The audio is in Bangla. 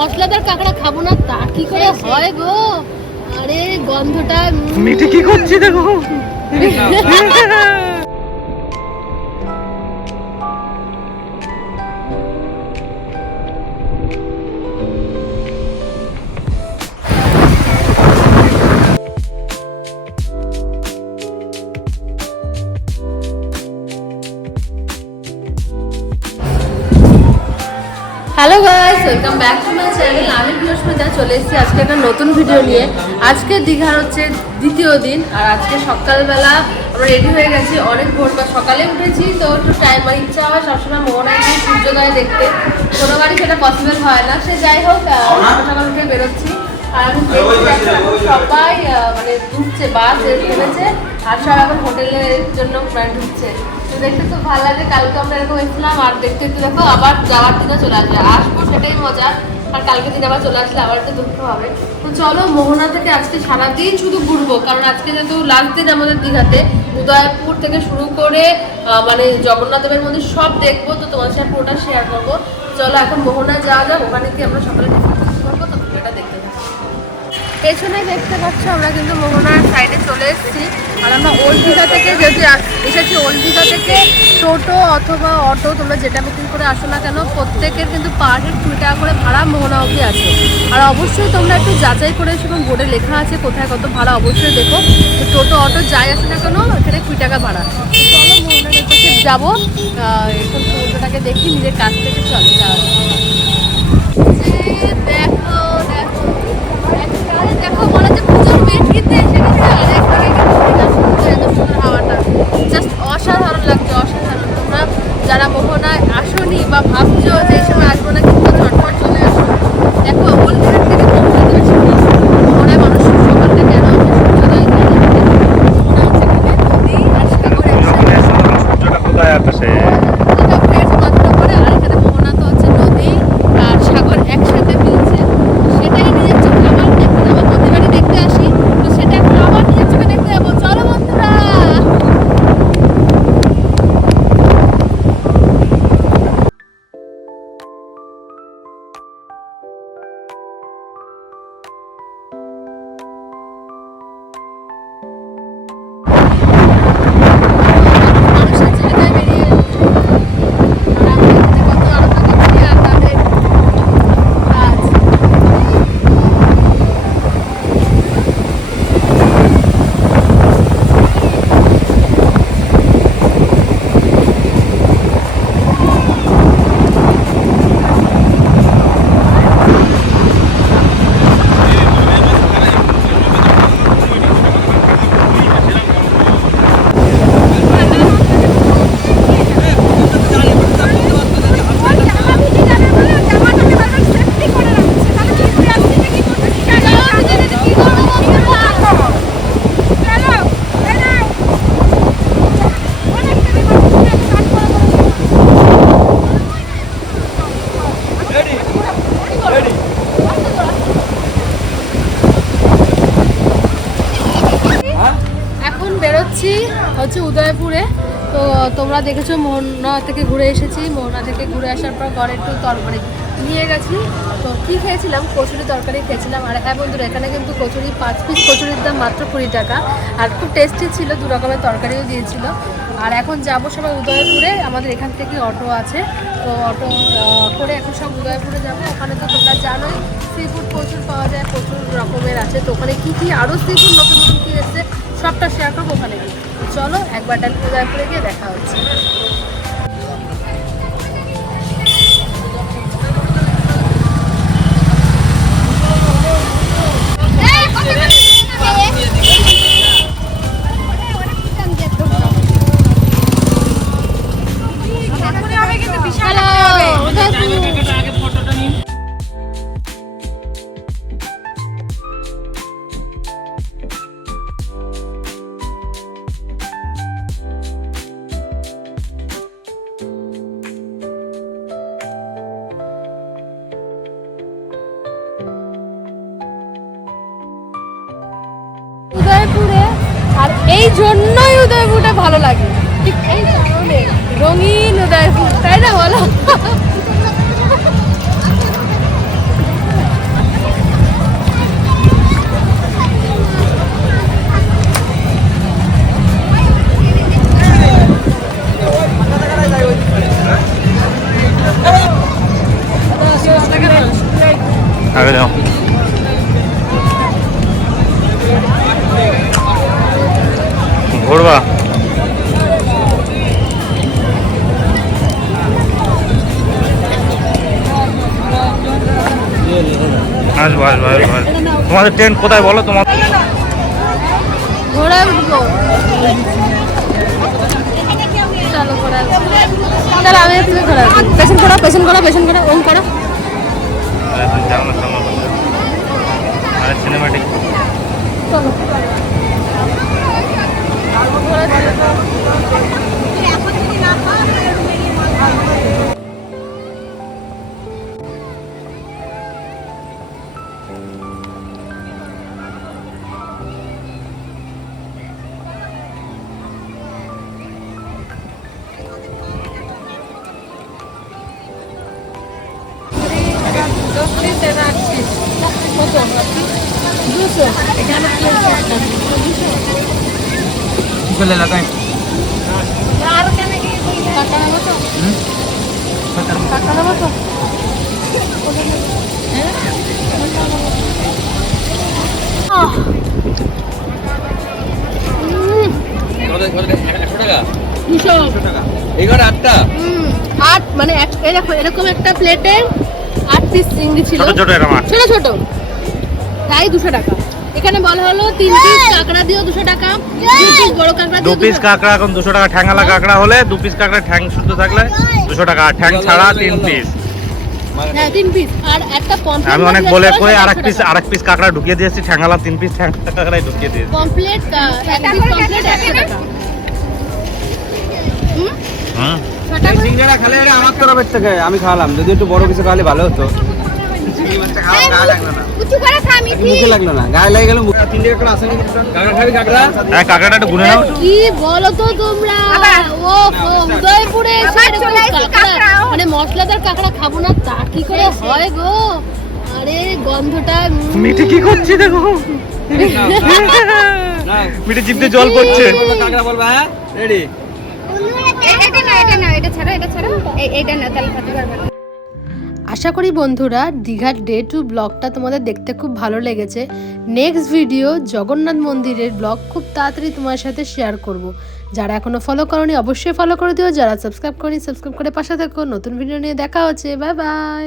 মশলাদার কাঁকড়া খাব না তা কি করে হয় গো? আরে গন্ধটা মিঠে কি করছি দেখো guys welcome back to my channel আমি বৃহস্পতিটা চলে এসেছি। আজকে একটা নতুন ভিডিও নিয়ে। আজকে দীঘার হচ্ছে দ্বিতীয় দিন। আর আজকে সকালবেলা আমরা রেডি হয়ে গেছি। অনেক ভোর বা সকালে উঠেছি। তো একটু টাইম মানে ইচ্ছা হয়, সবসময় মোহনায় গিয়ে সূর্যোদয় দেখতে। কোনো বাড়ি সেটা পসিবল হয় না। সে যাই হোক সকাল উঠে বেরোচ্ছি। আর আমি দেখছি সবাই মানে ঢুকছে বাস থেমেছে আর সব এখন হোটেলের জন্য ঢুকছে তো দেখতে খুব ভালো লাগে, কালকে আমরা এরকম এসেছিলাম আর দেখতে দেখতে দেখো, আবার যাওয়ার দিনে চলে আসবে। আসব সেটাই মজা, আর কালকে দিন আবার চলে আসলে আবার একটু দুঃখ হবে। তো চলো, মোহনা থেকে আজকে সারাদিন শুধু ঘুরবো, কারণ আজকে যেহেতু লাস্ট দিন আমাদের দীঘাতে, উদয়পুর থেকে শুরু করে মানে জগন্নাথ দেবের মন্দির সব দেখব, তো তোমার সাথে পুরোটা শেয়ার করব। চলো, এখন মোহনা যাওয়া যাক, ওখানে কি আমরা সকালে করব, তো এটা দেখতে থাকব পেছনে দেখতে পাচ্ছ আমরা কিন্তু মোহনার সাইডে চলে এসেছি। আর আমরা ওল্ড দীঘা থেকে যেহেতু এসেছি ওল্ড দীঘা থেকে টোটো অথবা অটো তোমরা যেটা বুকিং করে আসো না কেন, প্রত্যেকের কিন্তু পার হেড কুড়ি টাকা করে ভাড়া মোহনা অবধি আছে। আর অবশ্যই তোমরা একটু যাচাই করে এসো বোর্ডে লেখা আছে কোথায় কত ভাড়া, অবশ্যই দেখো। টোটো অটো যাই আসে না কেন, এখানে কুড়ি টাকা ভাড়া। চলো কাছে যাব। এখন সমুদ্রটাকে দেখি, নিজের কাছ থেকে চল যাওয়া দেখো দেখো দেখো, মনে যে পুজোর মেট কিনতে এসে গেছে। অসাধারণ লাগছে অসাধারণ। তোমরা যারা মোহনায় আসনি বা ভাবছ এখন বেরোচ্ছি হচ্ছে উদয়পুরে। তো তোমরা দেখেছ মোহনা থেকে ঘুরে এসেছি। মোহনা থেকে ঘুরে আসার পর ঘরে একটু তরকারি নিয়ে গেছি। তো কী খেয়েছিলাম? কচুরি তরকারি খেয়েছিলাম। আর হ্যাঁ বন্ধুরা, এখানে কিন্তু কচুরি পাঁচ পিস কচুরির দাম মাত্র কুড়ি টাকা। আর খুব টেস্টি ছিল, দু রকমের তরকারিও দিয়েছিল। আর এখন যাব সবাই উদয়পুরে। আমাদের এখান থেকে অটো আছে। তো অটো করে এখন সব উদয়পুরে যাব। ওখানে জানোই সি ফুড প্রচুর পাওয়া যায়, প্রচুর রকমের আছে। তো ওখানে কী কী আরও সি ফুড নতুন নতুন কী এসছে, সবটা শেয়ার করব ওখানে চলো, একবার ডান উদয়পুরে গিয়ে দেখা হচ্ছে। জন্যই উদয়পুরটা ভালো লাগে রঙিন উদয়পুর তাই না বলো I don't know. ঘুরবা। তোমাদের ট্রেন কোথায় বলো তোমার ঘোড়ায় উঠবো চলো, ঘোড়ায়। চলো, আমি উঠবো। পেছন করো পেছন করো পেছন করো ওম করো আটটা। হুম, আট মানে এরকম একটা প্লেটে পিস চিংড়ি ছিল। ছোট ছোট এরকম ছোট ছোট। তাই দুশো টাকা। এখানে বলা হলো তিন পিস কাঁকড়া দিও দুশো টাকা। পিস বড় কাঁকড়া দু পিস কাঁকড়া এখন দুশো টাকা। ঠ্যাঙালা কাঁকড়া হলে দু পিস কাঁকড়া ঠ্যাং শুদ্ধ থাকলে দুশো টাকা। আর ঠ্যাং ছাড়া তিন পিস হ্যাঁ তিন পিস আর একটা পমফ্রেট আমি অনেক বলে কই আর এক পিস আর এক পিস কাঁকড়া ঢুকিয়ে দিয়েছি ঠ্যাঙালা তিন পিস ঠ্যাং কাঁকড়াই ঢুকিয়ে দিয়েছি কমপ্লিট এক পিস কমপ্লিট একশো টাকা। হুম? হুম ছটা করে? সিঙ্গারা খালে আমার তরফের থেকে আমি খাওয়ালাম। যদি একটু বড় কিছু খাওয়ালে ভালো হতো। মানে মশলাদার কাঁকড়া খাব না তা কি করে হয় গো? আরে গন্ধটা। মিঠি কি করছি দেখো? না মিঠি জিভতে জল পড়ছে। কাঁকড়া বলবে হ্যাঁ? রেডি আশা করি বন্ধুরা, দীঘার ডে টু ব্লগটা তোমাদের দেখতে খুব ভালো লেগেছে। নেক্সট ভিডিও জগন্নাথ মন্দিরের ব্লগ খুব তাড়াতাড়ি তোমার সাথে শেয়ার করব। যারা এখনও ফলো করনি, অবশ্যই ফলো করে দিও। যারা সাবস্ক্রাইব করি সাবস্ক্রাইব করে পাশে থাকো। নতুন ভিডিও নিয়ে দেখা হচ্ছে। Bye bye